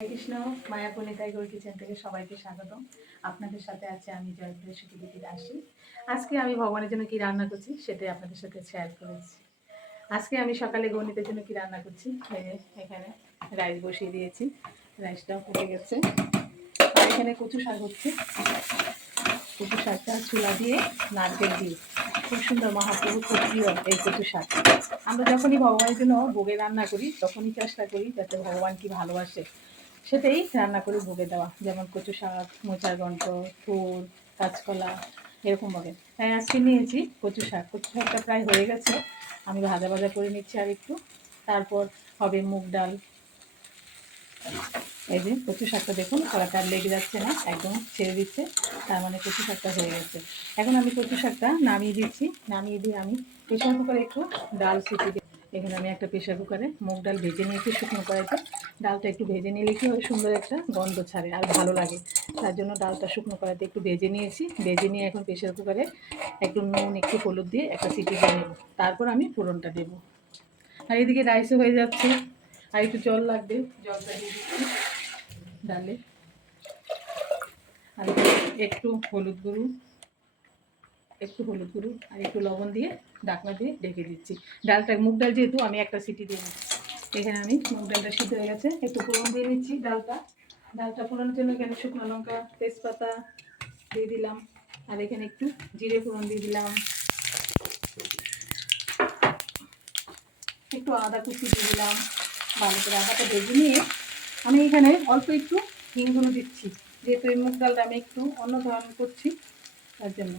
হরে Krishna. Mayapur Nitai Gour kitchen থেকে সবাইকে স্বাগতম। আপনাদের সাথে আছে আমি জয়প্রিয়া সুখীদেবী দাসী। আজকে আমি ভগবানের জন্য কি রান্না করছি সেটাই আপনাদের সাথে শেয়ার করেছি। আজকে আমি সকালে গণিতের জন্য কি রান্না করছি, এখানে রাইস বসিয়ে দিয়েছি, রাইসটাও ফুটে গেছে। আর এখানে কচু শাক হচ্ছে, কচু শাকটা চুলা দিয়ে নারকেল দিয়ে খুব সুন্দর, মহাপ্রভু খুব প্রিয় এই কচু শাক। আমরা যখনই ভগবানের জন্য ভোগে রান্না করি তখনই চেষ্টা করি যাতে ভগবান কি ভালোবাসে সেটাই রান্না করে ভোগে দেওয়া, যেমন কচু শাক, মোচার ঘন্ট, ফুল, কাঁচকলা এরকমভাবে। তাই আজকে নিয়েছি কচু শাক। কচু শাকটা প্রায় হয়ে গেছে, আমি ভাজা ভাজা করে নিচ্ছি আর একটু। তারপর হবে মুগ ডাল। এই যে কচু শাকটা দেখুন, কড়াটা লেগে যাচ্ছে না, একদম ছেড়ে দিচ্ছে, তার মানে কচু শাকটা হয়ে গেছে। এখন আমি কচু শাকটা নামিয়ে দিচ্ছি, নামিয়ে দিয়ে আমি প্রেশার কুকারে একটু ডাল সিটি দিই। এখানে আমি একটা প্রেশার কুকারে মুগ ডাল ভেজে নিয়েছি শুকনো কড়াইতে। ডালটা একটু ভেজে নিলে কি হয়, সুন্দর একটা গন্ধ ছাড়ে আর ভালো লাগে। তার জন্য ডালটা শুকনো কড়াইতে একটু ভেজে নিয়েছি, ভেজে নিয়ে এখন প্রেশার কুকারে একটু নুন একটু হলুদ দিয়ে একটা সিটি দিয়ে নেব, তারপর আমি ফোড়নটা দেবো। আর এদিকে রাইসও হয়ে যাচ্ছে, আর একটু জল লাগবে, জলটা দিয়ে দিচ্ছি ডালে। আর একটু হলুদ গুঁড়ো, আর একটু লবণ দিয়ে ঢাকনা দিয়ে ঢেকে দিচ্ছি। ডালটা মুগ ডাল যেহেতু আমি একটা সিটি দিয়ে নিচ্ছি। এখানে আমি মুগ ডালটা সিদ্ধ হয়ে গেছে, একটু ফোড়ন দিয়ে নিচ্ছি। ডালটা ফোড়নের জন্য এখানে শুকনো লঙ্কা, তেজপাতা দিয়ে দিলাম, আর এখানে একটু জিরে ফোড়ন দিয়ে দিলাম, একটু আদা কুচি দিয়ে দিলাম। ভালো করে আদাটা ভেজে নিয়ে আমি এখানে অল্প একটু হিংগুলো দিচ্ছি, যেহেতু এই মুগ ডালটা আমি একটু অন্য ধরনের করছি তার জন্য।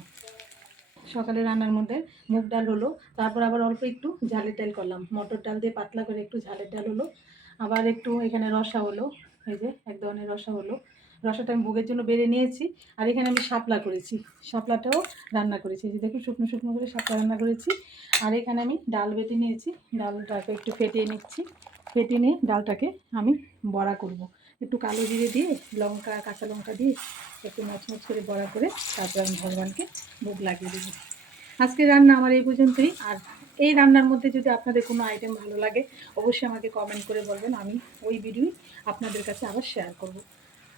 সকালে রান্নার মধ্যে মুগ ডাল হলো, তারপর আবার অল্প একটু ঝালের ডাল করলাম, মটর ডাল দিয়ে পাতলা করে একটু ঝালের ডাল হলো। আবার একটু এখানে রসা হলো, এই যে এক ধরনের রসা হলো। রসাটা আমি ভোগের জন্য বেড়ে নিয়েছি। আর এখানে আমি শাপলা করেছি, শাপলাটাও রান্না করেছি, যে দেখুন শুকনো শুকনো করে শাপলা রান্না করেছি। আর এখানে আমি ডাল বেটে নিয়েছি, ডালটাকে একটু ফেটিয়ে নিচ্ছি। ফেটিয়ে নিয়ে ডালটাকে আমি বড়া করব, একটু কালো জিরে দিয়ে, লঙ্কা, কাঁচা লঙ্কা দিয়ে একটু মচমচ করে বড়া করে তারপর আমি ভগবানকে ভোগ লাগিয়ে দেবো। আজকের রান্না আমার এই পর্যন্তই। আর এই রান্নার মধ্যে যদি আপনাদের কোনো আইটেম ভালো লাগে অবশ্যই আমাকে কমেন্ট করে বলবেন, আমি ওই ভিডিওই আপনাদের কাছে আবার শেয়ার করব।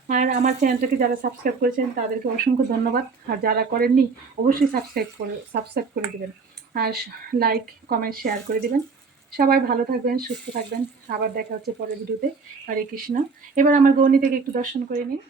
আর আমার চ্যানেলটাকে যারা সাবস্ক্রাইব করেছেন তাদেরকে অসংখ্য ধন্যবাদ, আর যারা করেননি অবশ্যই সাবস্ক্রাইব করে দেবেন, আর লাইক কমেন্ট শেয়ার করে দেবেন। সবাই ভালো থাকবেন, সুস্থ থাকবেন। আবার দেখা হচ্ছে পরের ভিডিওতে। হরে কৃষ্ণ। এবার আমার গৌরী থেকে একটু দর্শন করে নিন।